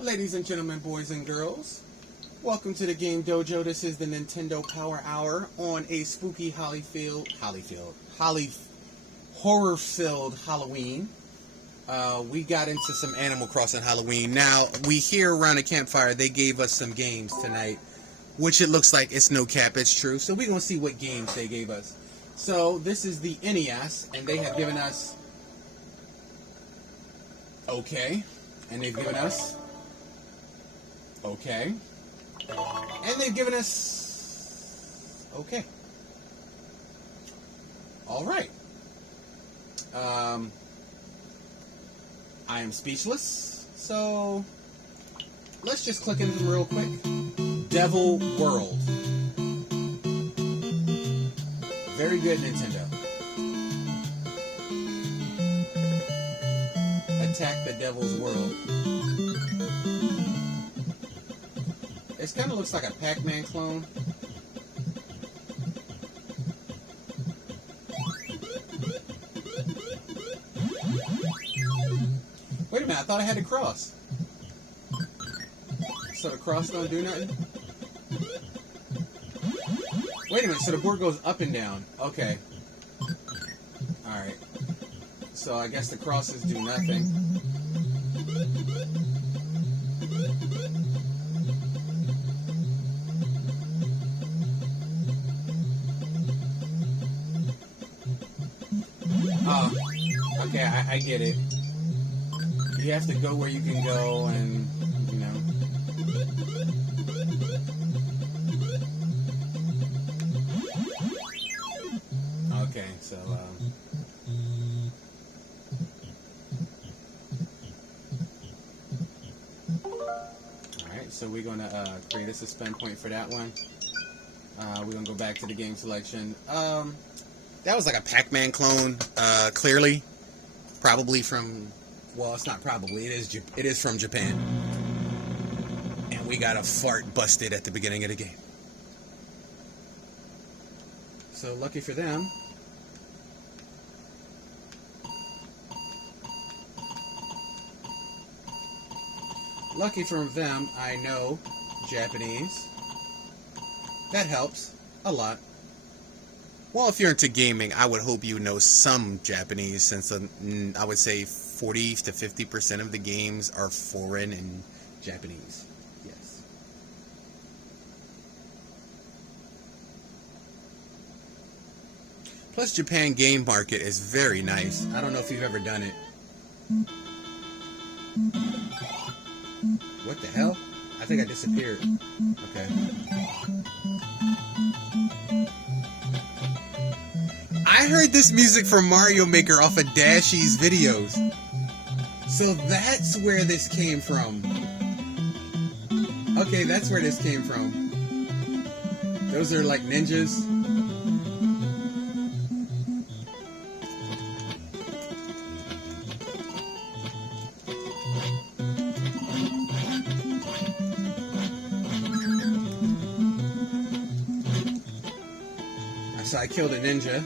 Ladies and gentlemen, boys and girls, welcome to the Game Dojo. This is the Nintendo Power Hour on a spooky horror-filled Halloween. We got into some Animal Crossing Halloween. Now, we hear around the campfire they gave us some games tonight, which it looks like it's no cap, it's true. So we're going to see what games they gave us. So this is the NES, and they have given us OK, and they've given us OK, and they've given us OK. All right. I am speechless, so let's just click into them real quick. Devil World. Very good, Nintendo. Attack the Devil's World. It kind of looks like a Pac-Man clone. Wait a minute, I thought I had to cross. So the cross don't do nothing? Wait a minute, so the board goes up and down. Okay. Alright. So I guess the crosses do nothing. Oh, okay, I get it. You have to go where you can go and, you know. Okay, so, alright, so we're going to create a suspend point for that one. We're going to go back to the game selection. That was like a Pac-Man clone, clearly. Probably from, well, it's not probably, it is from Japan. And we got a fart busted at the beginning of the game. So lucky for them. Lucky for them, I know Japanese. That helps a lot. Well, if you're into gaming, I would hope you know some Japanese, since I would say 40 to 50% of the games are foreign and Japanese. Yes. Plus, Japan game market is very nice. I don't know if you've ever done it. What the hell? I think I disappeared. Okay. I heard this music from Mario Maker off of Dashy's videos. So that's where this came from. Okay, that's where this came from. Those are like ninjas. So I killed a ninja.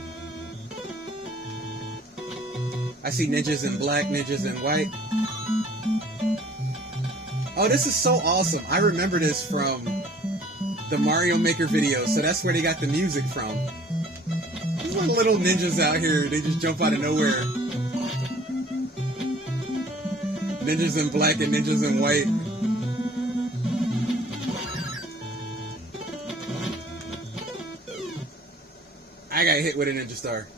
I see ninjas in black, ninjas in white. Oh, this is so awesome. I remember this from the Mario Maker video, so that's where they got the music from. These little ninjas out here, they just jump out of nowhere. Ninjas in black and ninjas in white. I got hit with a ninja star.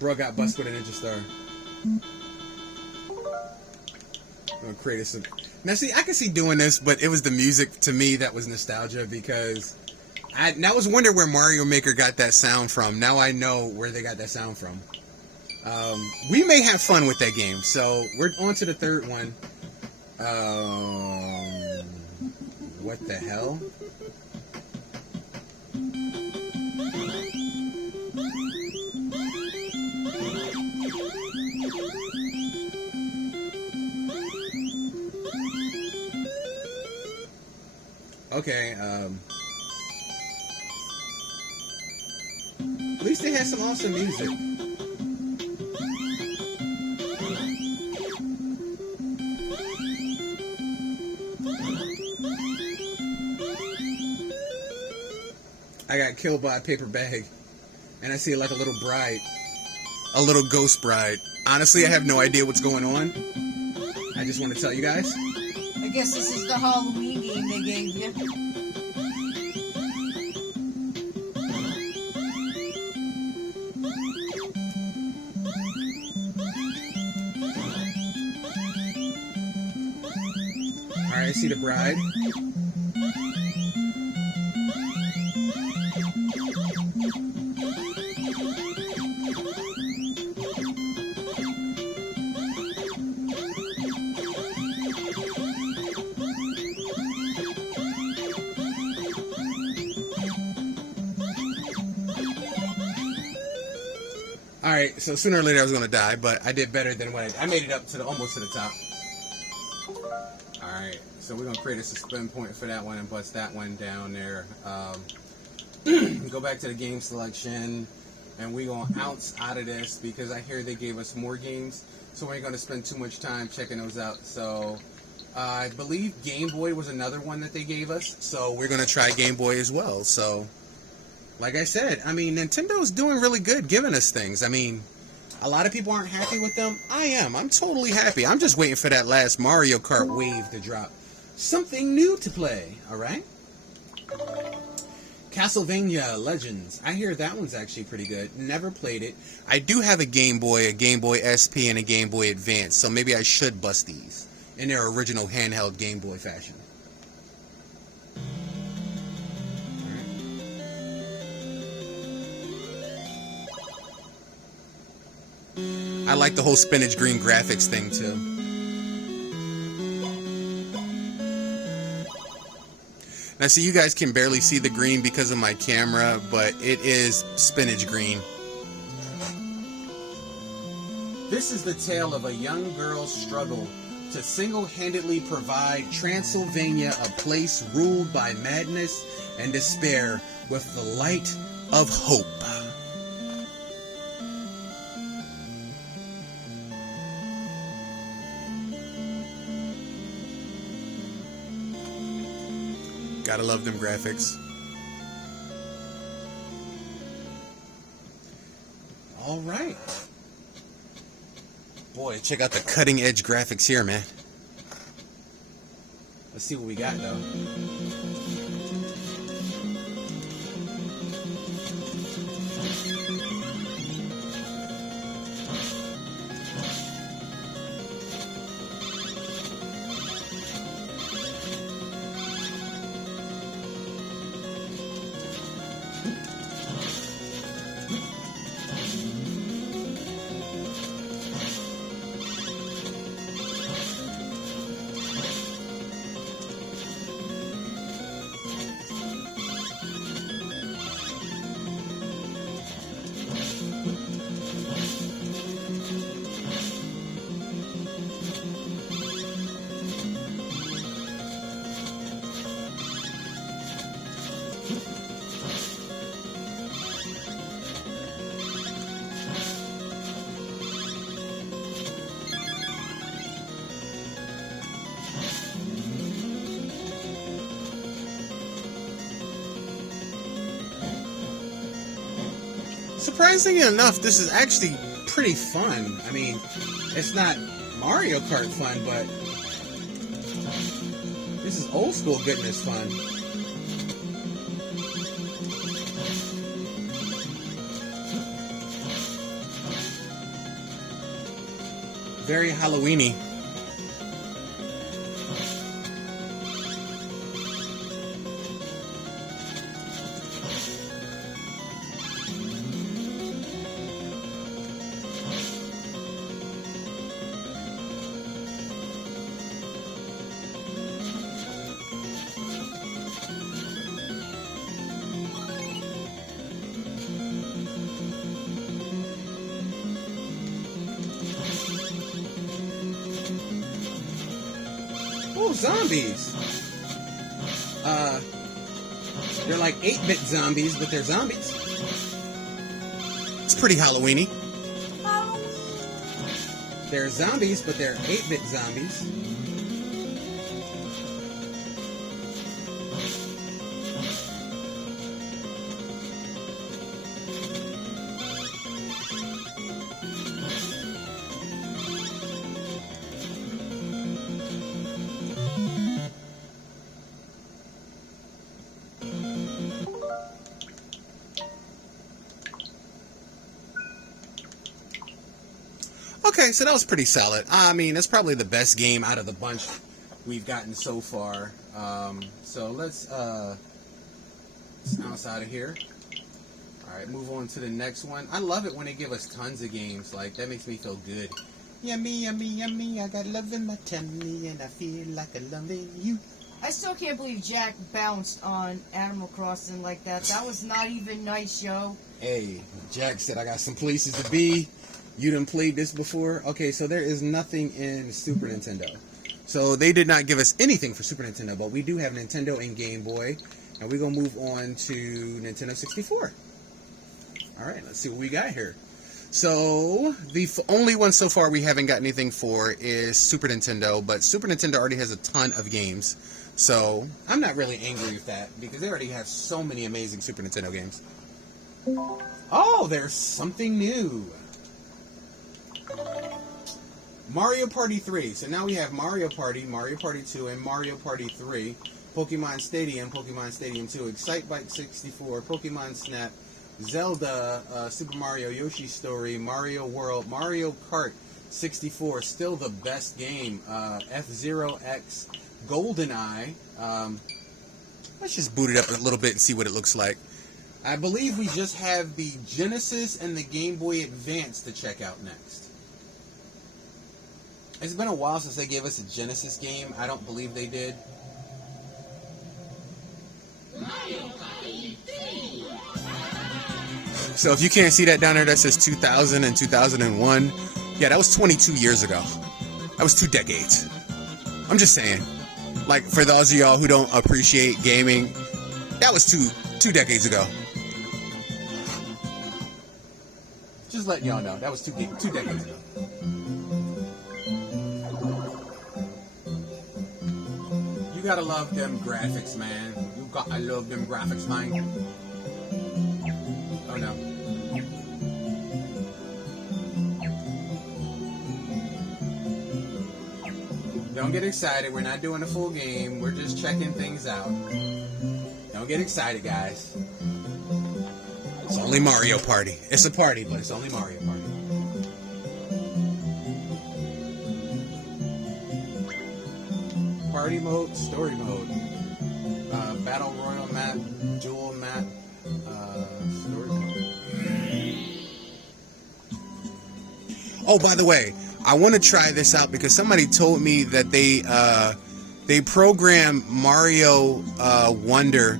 Bro got busted with a ninja star. I'm gonna create this. Now, see, I can see doing this, but it was the music to me that was nostalgia, because I was wondering where Mario Maker got that sound from. Now I know where they got that sound from. We may have fun with that game. So we're on to the third one. What the hell? Okay, at least they had some awesome music. I got killed by a paper bag. And I see like a little bride. A little ghost bride. Honestly, I have no idea what's going on. I just want to tell you guys. I guess this is the Halloween game they gave you. Alright, I see the bride. Alright, so sooner or later I was going to die, but I did better than what I made it up to almost to the top. Alright, so we're going to create a suspend point for that one and bust that one down there. Go back to the game selection, and we're going to ounce out of this because I hear they gave us more games, so we ain't going to spend too much time checking those out. So I believe Game Boy was another one that they gave us, so we're going to try Game Boy as well. So like I said, I mean, Nintendo's doing really good giving us things. I mean, a lot of people aren't happy with them. I am. I'm totally happy. I'm just waiting for that last Mario Kart wave to drop. Something new to play, alright? Castlevania Legends. I hear that one's actually pretty good. Never played it. I do have a Game Boy SP, and a Game Boy Advance, so maybe I should bust these in their original handheld Game Boy fashion. I like the whole spinach green graphics thing too. Now see, you guys can barely see the green because of my camera, but it is spinach green. This is the tale of a young girl's struggle to single-handedly provide Transylvania a place ruled by madness and despair with the light of hope. Gotta love them graphics. All right. Boy, check out the cutting edge graphics here, man. Let's see what we got, though. Surprisingly enough, this is actually pretty fun. I mean, it's not Mario Kart fun, but this is old school goodness fun. Very Halloween-y. Oh, zombies. They're like 8-bit zombies, but they're zombies. It's pretty Halloween-y. They're zombies, but they're 8-bit zombies. Okay, so that was pretty solid. I mean, that's probably the best game out of the bunch we've gotten so far. So let's bounce out of here. All right, move on to the next one. I love it when they give us tons of games. Like, that makes me feel good. Yummy, yummy, yummy. I got love in my tummy, and I feel like I'm loving you. I still can't believe Jack bounced on Animal Crossing like that. That was not even nice, yo. Hey, Jack said I got some places to be. You done played this before? Okay, so there is nothing in Super Nintendo. So they did not give us anything for Super Nintendo, but we do have Nintendo and Game Boy. And we're going to move on to Nintendo 64. All right, let's see what we got here. So the only one so far we haven't got anything for is Super Nintendo, but Super Nintendo already has a ton of games. So I'm not really angry with that because they already have so many amazing Super Nintendo games. Oh, there's something new. Mario Party 3. So now we have Mario Party, Mario Party 2, and Mario Party 3. Pokemon Stadium, Pokemon Stadium 2, Excitebike 64, Pokemon Snap, Zelda, Super Mario Yoshi's Story, Mario World, Mario Kart 64, still the best game. F-Zero X, GoldenEye. Let's just boot it up a little bit and see what it looks like. I believe we just have the Genesis and the Game Boy Advance to check out next. It's been a while since they gave us a Genesis game. I don't believe they did. So if you can't see that down there, that says 2000 and 2001. Yeah, that was 22 years ago. That was 2 decades. I'm just saying. Like, for those of y'all who don't appreciate gaming, that was two decades ago. Just letting y'all know, that was 2 decades ago. You gotta love them graphics, man. You gotta love them graphics, man. Oh no. Don't get excited. We're not doing a full game. We're just checking things out. Don't get excited, guys. It's only Mario Party. It's a party, but it's only Mario Party. Party mode, story mode, battle royal map, duel map, story mode. Oh, by the way, I want to try this out because somebody told me that they program Mario Wonder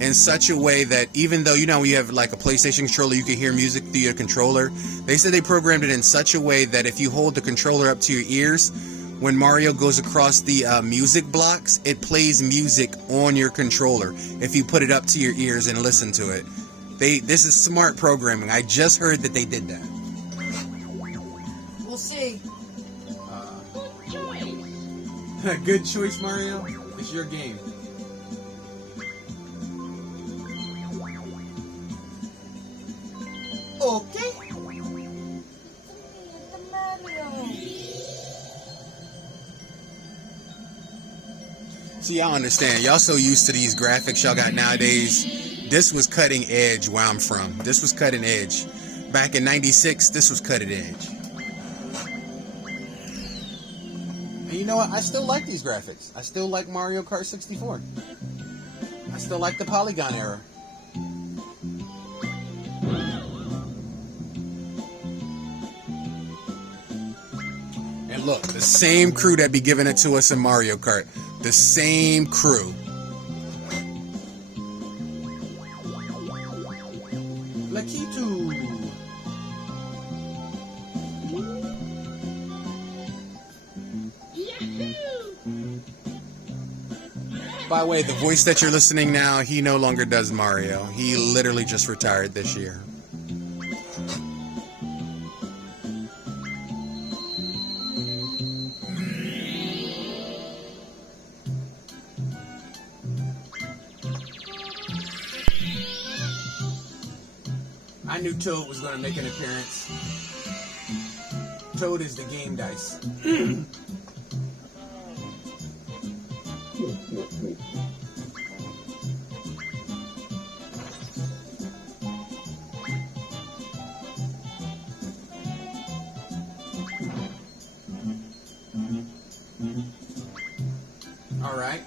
in such a way that even though, you know, you have like a PlayStation controller, you can hear music through your controller. They said they programmed it in such a way that if you hold the controller up to your ears, when Mario goes across the music blocks, it plays music on your controller if you put it up to your ears and listen to it. This is smart programming. I just heard that they did that. We'll see. Good choice, Mario. It's your game. Okay. See, y'all understand. Y'all so used to these graphics y'all got nowadays. This was cutting edge where I'm from. This was cutting edge. Back in '96, this was cutting edge. And you know what? I still like these graphics. I still like Mario Kart 64. I still like the polygon era. And look, the same crew that be giving it to us in Mario Kart. The same crew. Lakitu. By the way, the voice that you're listening now, he no longer does Mario. He literally just retired this year. I knew Toad was going to make an appearance. Toad is the game dice. All right.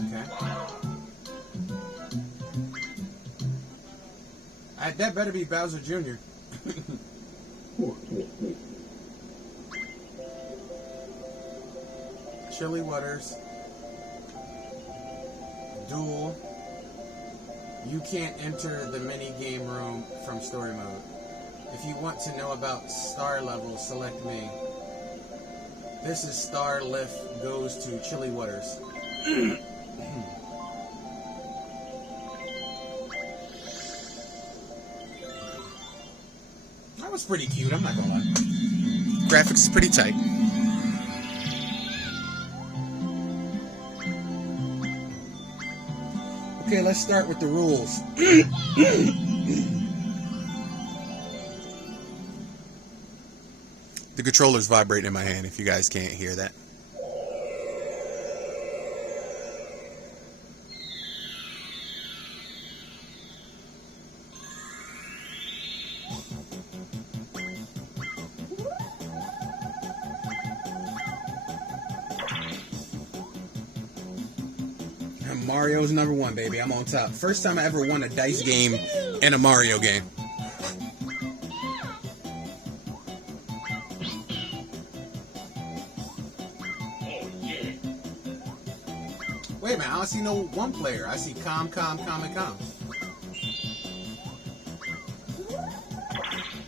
Okay. That better be Bowser Jr. Chili Waters. Duel. You can't enter the mini game room from story mode. If you want to know about star levels, select me. This is star lift goes to Chili Waters. That was pretty cute, I'm not gonna lie. Graphics is pretty tight. Okay, let's start with the rules. The controller's vibrating in my hand if you guys can't hear that. Mario's number one, baby. I'm on top. First time I ever won a dice game in a Mario game. Wait a minute, I don't see no one player. I see calm, and calm.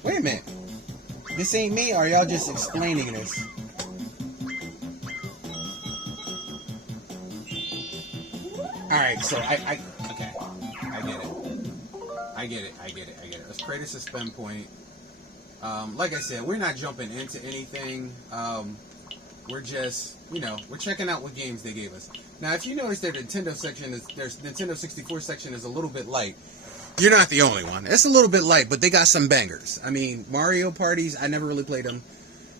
Wait a minute. This ain't me, or y'all just explaining this? Alright, so okay. I get it. Let's create a suspend point. Like I said, we're not jumping into anything. We're just, we're checking out what games they gave us. Now, if you notice their Nintendo section their Nintendo 64 section is a little bit light. You're not the only one. It's a little bit light, but they got some bangers. I mean, Mario Parties, I never really played them.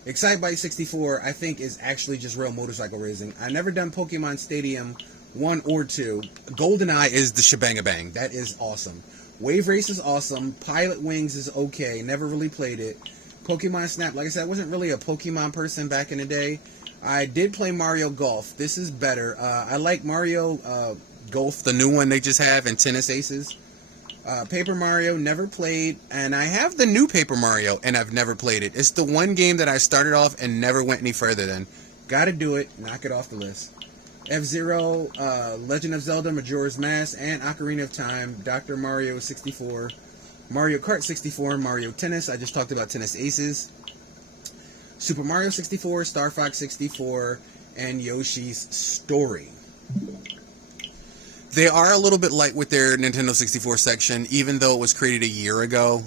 Excitebike 64, I think, is actually just real motorcycle racing. I never done Pokemon Stadium 1 or 2. GoldenEye is the shebang-a-bang. That is awesome. Wave Race is awesome. Pilot Wings is okay. Never really played it. Pokemon Snap, like I said, I wasn't really a Pokemon person back in the day. I did play Mario Golf. This is better. I like Mario Golf, the new one they just have, and Tennis Aces. Paper Mario, never played. And I have the new Paper Mario, and I've never played it. It's the one game that I started off and never went any further than. Gotta do it. Knock it off the list. F-Zero, Legend of Zelda, Majora's Mask, and Ocarina of Time, Dr. Mario 64, Mario Kart 64, Mario Tennis, I just talked about Tennis Aces, Super Mario 64, Star Fox 64, and Yoshi's Story. They are a little bit light with their Nintendo 64 section, even though it was created a year ago.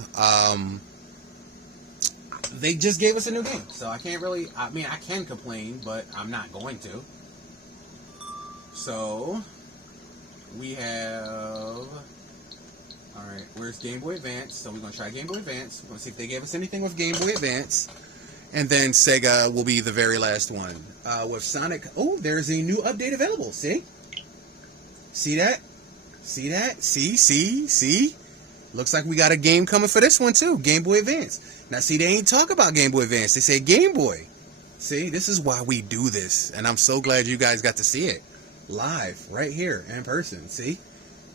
They just gave us a new game, so I can't really, I can complain, but I'm not going to. So, we have, alright, where's Game Boy Advance? So we're going to try Game Boy Advance. We're going to see if they gave us anything with Game Boy Advance. And then Sega will be the very last one. With Sonic, oh, there's a new update available, see? See that? See that? See? Looks like we got a game coming for this one too, Game Boy Advance. Now see, they ain't talk about Game Boy Advance, they say Game Boy. See, this is why we do this, and I'm so glad you guys got to see it. Live, right here, in person, see?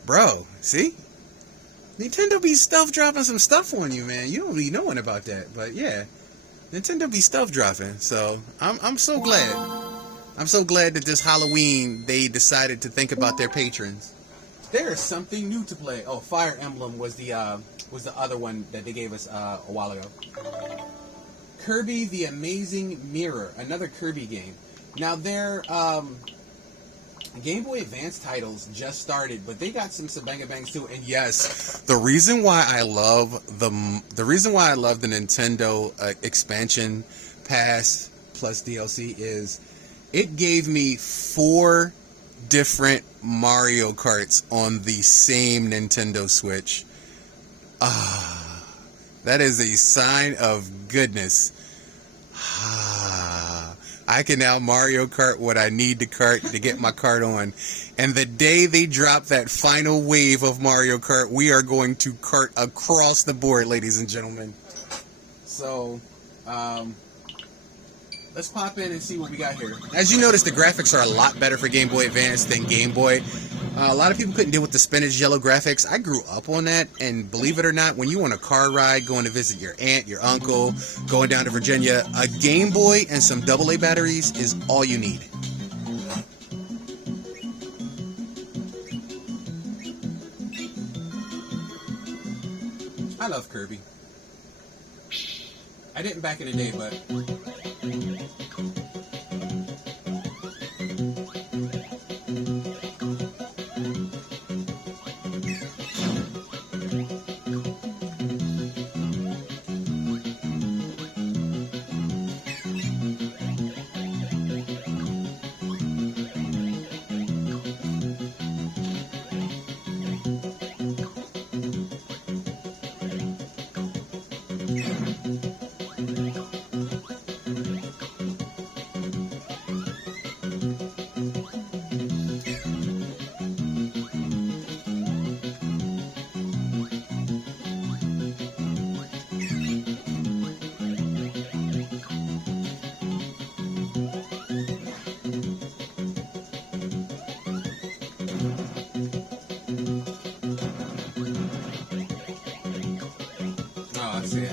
Bro, see? Nintendo be stuff dropping some stuff on you, man. You don't be knowing about that, but yeah. Nintendo be stuff dropping, so I'm so glad. I'm so glad that this Halloween, they decided to think about their patrons. There is something new to play. Oh, Fire Emblem was the other one that they gave us a while ago. Kirby the Amazing Mirror, another Kirby game. Now, their Game Boy Advance titles just started, but they got some bang-a-bangs too. And yes, the reason why I love the Nintendo expansion pass plus DLC is it gave me 4 different Mario Karts on the same Nintendo Switch. That is a sign of goodness. I can now Mario Kart what I need to kart to get my kart on. And the day they drop that final wave of Mario Kart, we are going to kart across the board, ladies and gentlemen. So, let's pop in and see what we got here. As you notice, the graphics are a lot better for Game Boy Advance than Game Boy. A lot of people couldn't deal with the spinach yellow graphics. I grew up on that, and believe it or not, when you want a car ride, going to visit your aunt, your uncle, going down to Virginia, a Game Boy and some AA batteries is all you need. I love Kirby. I didn't back in the day, but... Oh, I see.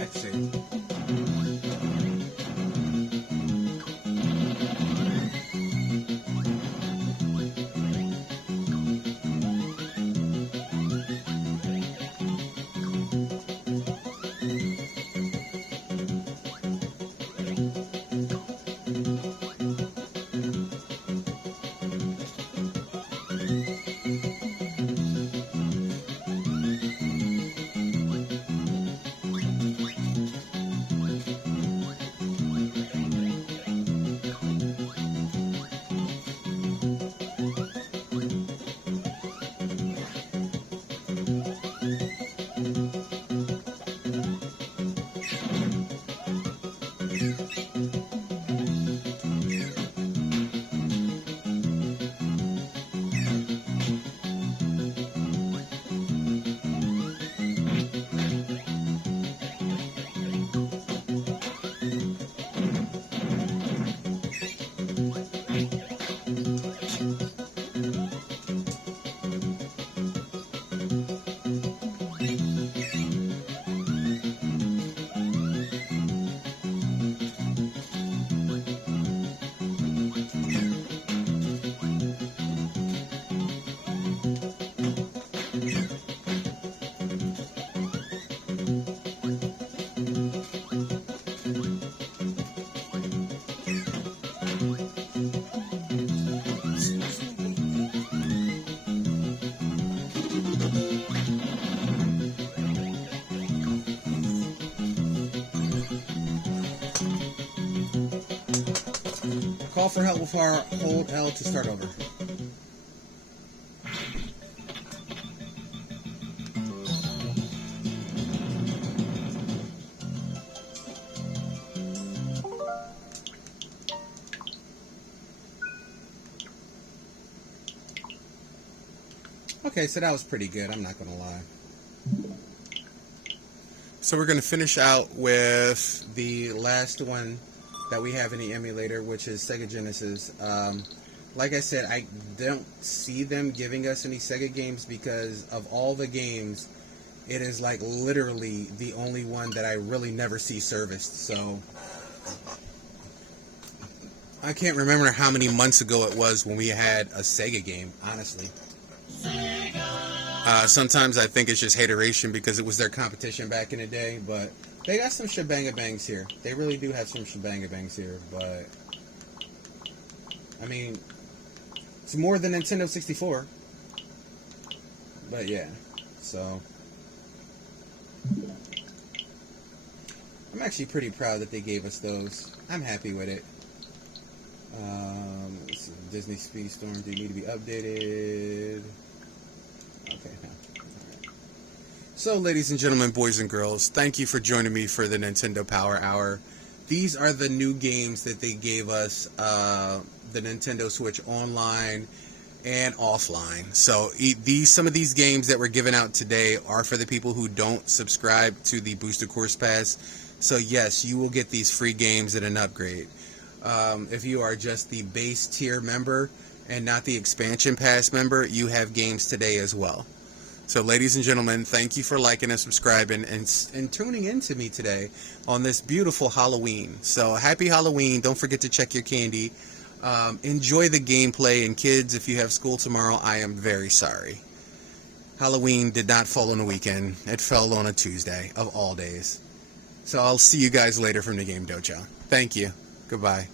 Call for help with our hold L to start over. Okay, so that was pretty good, I'm not gonna lie. So we're gonna finish out with the last one that we have in the emulator, which is Sega Genesis. Like I said, I don't see them giving us any Sega games because of all the games, it is like literally the only one that I really never see serviced. So I can't remember how many months ago it was when we had a Sega game, honestly. Sometimes I think it's just hateration because it was their competition back in the day, but they got some shebanga bangs here. They really do have some shebanga bangs here, but I mean, it's more than Nintendo 64. But yeah, so I'm actually pretty proud that they gave us those. I'm happy with it. Let's see, Disney Speedstorm, do you need to be updated? Okay, no. Right. So, ladies and gentlemen, boys and girls, thank you for joining me for the Nintendo Power Hour. These are the new games that they gave us, the Nintendo Switch Online and offline. So some of these games that we're giving out today are for the people who don't subscribe to the Booster Course Pass. So yes, you will get these free games at an upgrade. If you are just the base tier member and not the expansion pass member, you have games today as well. So ladies and gentlemen, thank you for liking and subscribing and tuning in to me today on this beautiful Halloween. So happy Halloween. Don't forget to check your candy. Enjoy the gameplay, and kids, if you have school tomorrow, I am very sorry. Halloween did not fall on a weekend. It fell on a Tuesday of all days. So I'll see you guys later from the Game Dojo. Thank you. Goodbye.